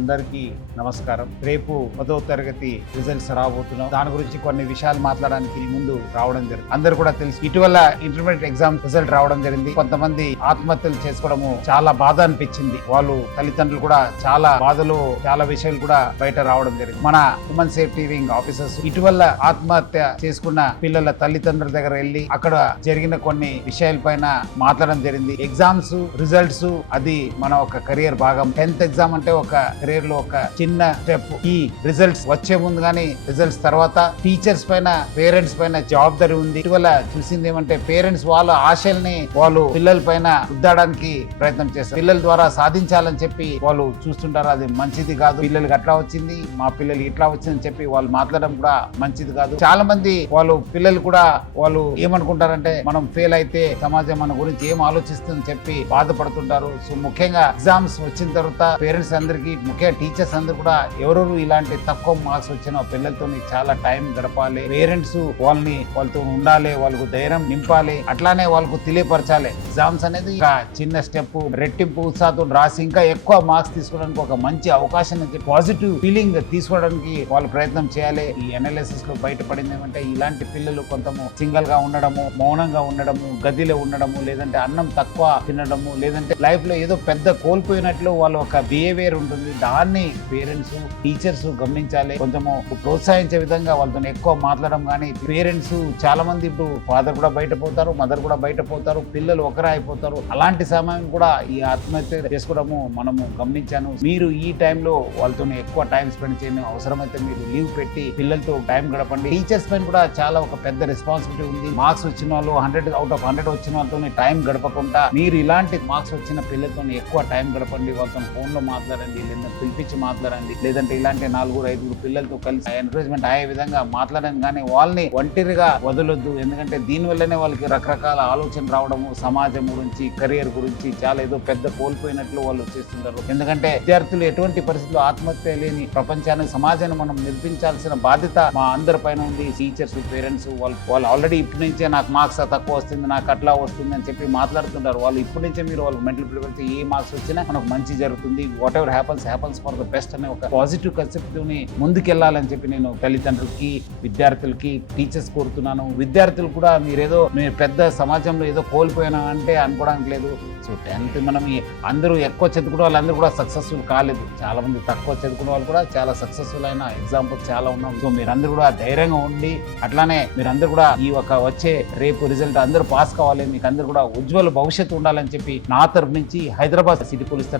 అందరికీ నమస్కారం. రేపు 10వ తరగతి రిజల్ట్స్ రాబోతున్నాం. దాని గురించి కొన్ని విషయాలు మాట్లాడడానికి ముందు రావడం జరిగింది. అందరు కూడా తెలుసు, ఇటీవల ఇంటర్మీడియట్ ఎగ్జామ్ రిజల్ట్ రావడం జరిగింది. కొంతమంది ఆత్మహత్యలు చేసుకోవడము చాలా బాధ అనిపించింది. వాళ్ళు తల్లిదండ్రులు కూడా చాలా బాధలు, చాలా విషయాలు కూడా బయట రావడం జరిగింది. మన హ్యూమన్ సేఫ్టీ వింగ్ ఆఫీసర్స్ ఇటీవల ఆత్మహత్య చేసుకున్న పిల్లల తల్లిదండ్రుల దగ్గర వెళ్ళి అక్కడ జరిగిన కొన్ని విషయాల పైన మాట్లాడడం జరిగింది. ఎగ్జామ్స్ రిజల్ట్స్ అది మన ఒక కెరియర్ భాగం. 10th ఎగ్జామ్ అంటే ఒక కెరీర్ లో ఒక చిన్న స్టెప్. ఈ రిజల్ట్స్ వచ్చే ముందు గానీ రిజల్ట్స్ తర్వాత టీచర్స్ పైన, పేరెంట్స్ పైన జవాబుదారీ ఉంది. ఇటీవల చూసింది ఏమంటే పేరెంట్స్ వాళ్ళ ఆశల్ని వాళ్ళు పిల్లల పైన రుద్దడానికి ప్రయత్నం చేస్తారు. పిల్లల ద్వారా సాధించాలని చెప్పి వాళ్ళు చూస్తుంటారు. అది మంచిది కాదు. పిల్లలకి అట్లా వచ్చింది, మా పిల్లలకి ఇట్లా వచ్చిందని చెప్పి వాళ్ళు మాట్లాడడం కూడా మంచిది కాదు. చాలా మంది వాళ్ళు పిల్లలు కూడా వాళ్ళు ఏమనుకుంటారంటే మనం ఫెయిల్ అయితే సమాజం మన గురించి ఏం ఆలోచిస్తుందని చెప్పి బాధపడుతుంటారు. సో ముఖ్యంగా ఎగ్జామ్స్ వచ్చిన తర్వాత పేరెంట్స్ అందరికి, ముఖ్యంగా టీచర్స్ అందరూ కూడా ఎవరెవరు ఇలాంటి తక్కువ మార్క్స్ వచ్చిన పిల్లలతో చాలా టైం గడపాలి. పేరెంట్స్ వాళ్ళతో ఉండాలి, వాళ్ళకు ధైర్యం నింపాలి, అట్లానే వాళ్ళకు తెలియపరచాలి. ఎగ్జామ్స్ అనేది ఒక చిన్న స్టెప్. రెట్టింపు ఉత్సాహంతో రాసి ఇంకా ఎక్కువ మార్క్స్ తీసుకోవడానికి ఒక మంచి అవకాశం, పాజిటివ్ ఫీలింగ్ తీసుకోవడానికి వాళ్ళు ప్రయత్నం చేయాలి. ఈ అనాలిసిస్ లో బయటపడింది ఏమంటే ఇలాంటి పిల్లలు కొంత సింగిల్ గా ఉండడము, మౌనంగా ఉండడము, గదిలో ఉండడము, లేదంటే అన్నం తక్కువ తినడము, లేదంటే లైఫ్ లో ఏదో పెద్ద కోల్పోయినట్లు వాళ్ళు ఒక బిహేవియర్ ఉంటుంది. దాన్ని పేరెంట్స్, టీచర్స్ గమనించాలి. కొంచెము ప్రోత్సహించే విధంగా వాళ్ళతో ఎక్కువ మాట్లాడడం. కానీ పేరెంట్స్ చాలా మంది ఇప్పుడు ఫాదర్ కూడా బయట పోతారు, మదర్ కూడా బయట పోతారు, పిల్లలు ఒకరే అయిపోతారు. అలాంటి సమయం కూడా ఈ ఆత్మహత్య చేసుకోవడము మనము గమనించాను. మీరు ఈ టైంలో వాళ్ళతో ఎక్కువ టైం స్పెండ్ చేయండి. అవసరమైతే మీరు లీవ్ పెట్టి పిల్లలతో టైం గడపండి. టీచర్స్ పైన కూడా చాలా ఒక పెద్ద రెస్పాన్సిబిలిటీ ఉంది. మార్క్స్ వచ్చిన వాళ్ళు 100 out of 100 వచ్చిన వాళ్ళతో టైం గడపకుండా మీరు ఇలాంటి మార్క్స్ వచ్చిన పిల్లలతో ఎక్కువ టైం గడపండి. వాళ్ళతో ఫోన్ లో మాట్లాడండి, లేదా పిలిపించి మాట్లాడండి, లేదంటే ఇలాంటి 4-5 పిల్లలతో కలిసి ఎంకరేజ్మెంట్ అయ్యే విధంగా మాట్లాడండి. కానీ వాళ్ళని ఒంటరిగా వదలొద్దు. ఎందుకంటే దీని వల్లనే వాళ్ళకి రకరకాల ఆలోచన రావడము, సమాజం గురించి, కెరియర్ గురించి చాలా ఏదో పెద్ద కోల్పోయినట్లు వాళ్ళు చేస్తుంటారు. ఎందుకంటే విద్యార్థులు ఎటువంటి పరిస్థితుల్లో ఆత్మహత్య లేని ప్రపంచాన్ని, సమాజాన్ని మనం నిర్మించాల్సిన బాధ్యత మా అందరి పైన ఉంది. టీచర్స్, పేరెంట్స్ వాళ్ళు ఆల్రెడీ ఇప్పటి నుంచే నాకు మార్క్స్ తక్కువ వస్తుంది, నాకు అట్లా వస్తుంది అని చెప్పి మాట్లాడుతుంటారు. వాళ్ళు ఇప్పటి నుంచే మీరు వాళ్ళకి మెంటల్ ప్రిపేర్ ఏ మార్క్స్ వచ్చినా మనకు మంచి జరుగుతుంది, what ever happens for the best అనే ఒక పాజిటివ్ కాన్సెప్ట్ ని ముందుకెళ్లాలని చెప్పి నేను తల్లిదండ్రులకి, విద్యార్థులకి, టీచర్స్ కోరుతున్నాను. విద్యార్థులు కూడా మీరు పెద్ద సమాజంలో ఏదో కోల్పోయినా అంటే అనుకోవడానికి లేదు. సో 10th మనం అందరూ ఎక్కువ చదువుకునే వాళ్ళందరూ కూడా సక్సెస్ఫుల్ కాలేదు. చాలా మంది తక్కువ చదువుకునే వాళ్ళు కూడా చాలా సక్సెస్ఫుల్ అయిన ఎగ్జాంపుల్ చాలా ఉన్నాం. సో మీరందరూ కూడా ధైర్యంగా ఉండి, అట్లానే మీరందరూ కూడా ఈ ఒక వచ్చే రేపు రిజల్ట్ అందరూ పాస్ కావాలి, మీకు అందరూ కూడా ఉజ్వల భవిష్యత్తు ఉండాలని చెప్పి నా తరఫు నుంచి, హైదరాబాద్ సిటీ పోలీస్ తరఫు